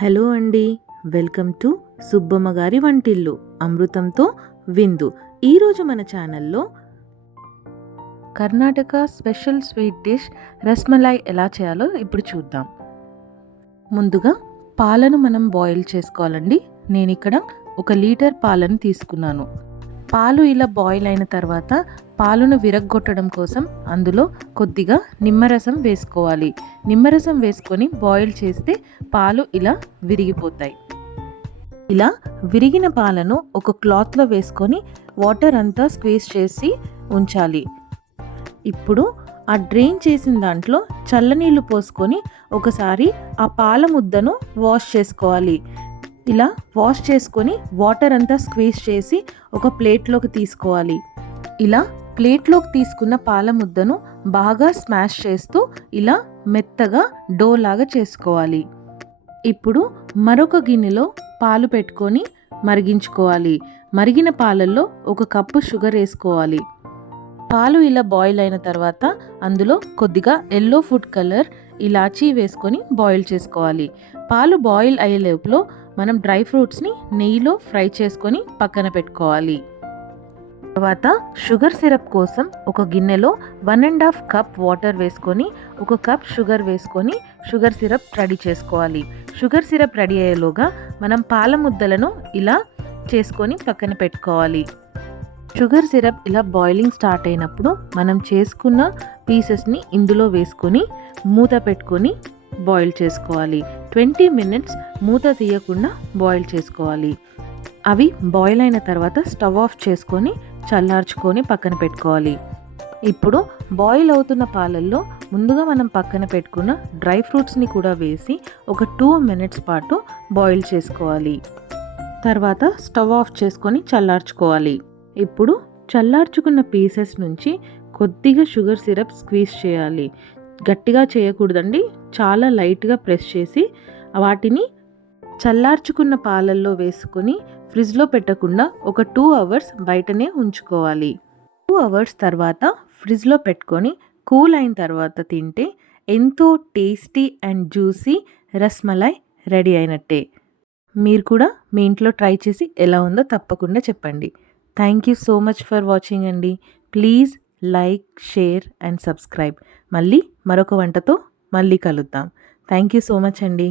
Hello అండి, welcome to Subbamma గారి వంటిల్లు అమృతంతో విందు. ఈరోజు మన ఛానల్లో Karnataka special sweet dish rasmalai ఎలా చేయాలో ఇప్పుడు చూద్దాం. ముందుగా పాలను మనం బాయిల్ చేసుకోవాలండి. నేను ఇక్కడ 1 లీటర్ పాలను తీసుకున్నాను. పాలు ఇలా బాయిల్ అయిన తర్వాత పాలను విరగ్గొట్టడం కోసం అందులో కొద్దిగా నిమ్మరసం వేసుకోవాలి. నిమ్మరసం వేసుకొని బాయిల్ చేస్తే పాలు ఇలా విరిగిపోతాయి. ఇలా విరిగిన పాలను ఒక క్లాత్లో వేసుకొని వాటర్ అంతా స్క్వీజ్ చేసి ఉంచాలి. ఇప్పుడు ఆ డ్రైన్ చేసిన దాంట్లో చల్లనీళ్ళు పోసుకొని ఒకసారి ఆ పాల ముద్దను వాష్ చేసుకోవాలి. ఇలా వాష్ చేసుకొని వాటర్ అంతా స్క్వీజ్ చేసి ఒక ప్లేట్లోకి తీసుకోవాలి. ఇలా ప్లేట్లోకి తీసుకున్న పాల ముద్దను బాగా స్మాష్ చేస్తూ ఇలా మెత్తగా డో లాగా చేసుకోవాలి. ఇప్పుడు మరొక గిన్నెలో పాలు పెట్టుకొని మరిగించుకోవాలి. మరిగిన పాలల్లో 1 కప్పు షుగర్ వేసుకోవాలి. పాలు ఇలా బాయిల్ అయిన తర్వాత అందులో కొద్దిగా ఎల్లో ఫుడ్ కలర్ ఇలాచీ వేసుకొని బాయిల్ చేసుకోవాలి. పాలు బాయిల్ అయ్యే లోపల మనం డ్రై ఫ్రూట్స్ని నెయ్యిలో ఫ్రై చేసుకొని పక్కన పెట్టుకోవాలి. తర్వాత షుగర్ సిరప్ కోసం ఒక గిన్నెలో 1.5 కప్ వాటర్ వేసుకొని 1 కప్ షుగర్ వేసుకొని షుగర్ సిరప్ రెడీ చేసుకోవాలి. షుగర్ సిరప్ రెడీ అయ్యేలోగా మనం పాల ముద్దలను ఇలా చేసుకొని పక్కన పెట్టుకోవాలి. షుగర్ సిరప్ ఇలా బాయిలింగ్ స్టార్ట్ అయినప్పుడు మనం చేసుకున్న పీసెస్ని ఇందులో వేసుకొని మూత పెట్టుకొని బాయిల్ చేసుకోవాలి. 20 మినిట్స్ మూత తీయకుండా బాయిల్ చేసుకోవాలి. అవి బాయిల్ అయిన తర్వాత స్టవ్ ఆఫ్ చేసుకొని చల్లార్చుకొని పక్కన పెట్టుకోవాలి. ఇప్పుడు బాయిల్ అవుతున్న పాలల్లో ముందుగా మనం పక్కన పెట్టుకున్న డ్రై ఫ్రూట్స్ని కూడా వేసి ఒక 2 మినిట్స్ పాటు బాయిల్ చేసుకోవాలి. తర్వాత స్టవ్ ఆఫ్ చేసుకొని చల్లార్చుకోవాలి. ఇప్పుడు చల్లార్చుకున్న పీసెస్ నుంచి కొద్దిగా షుగర్ సిరప్ స్క్వీజ్ చేయాలి. గట్టిగా చేయకూడదండి, చాలా లైట్గా ప్రెస్ చేసి వాటిని చల్లార్చుకున్న పాలల్లో వేసుకొని ఫ్రిడ్జ్లో పెట్టకుండా ఒక 2 అవర్స్ బయటనే ఉంచుకోవాలి. 2 అవర్స్ తర్వాత ఫ్రిడ్జ్లో పెట్టుకొని కూల్ అయిన తర్వాత తింటే ఎంతో tasty and juicy rasmalai ready అయినట్టే. మీరు కూడా మీ ఇంట్లో ట్రై చేసి ఎలా ఉందో తప్పకుండా చెప్పండి. Thank you so much for watching అండి. Please like, share and subscribe. మళ్ళీ మరొక వంటతో మళ్ళీ కలుద్దాం. థ్యాంక్ యూ సో మచ్ అండి.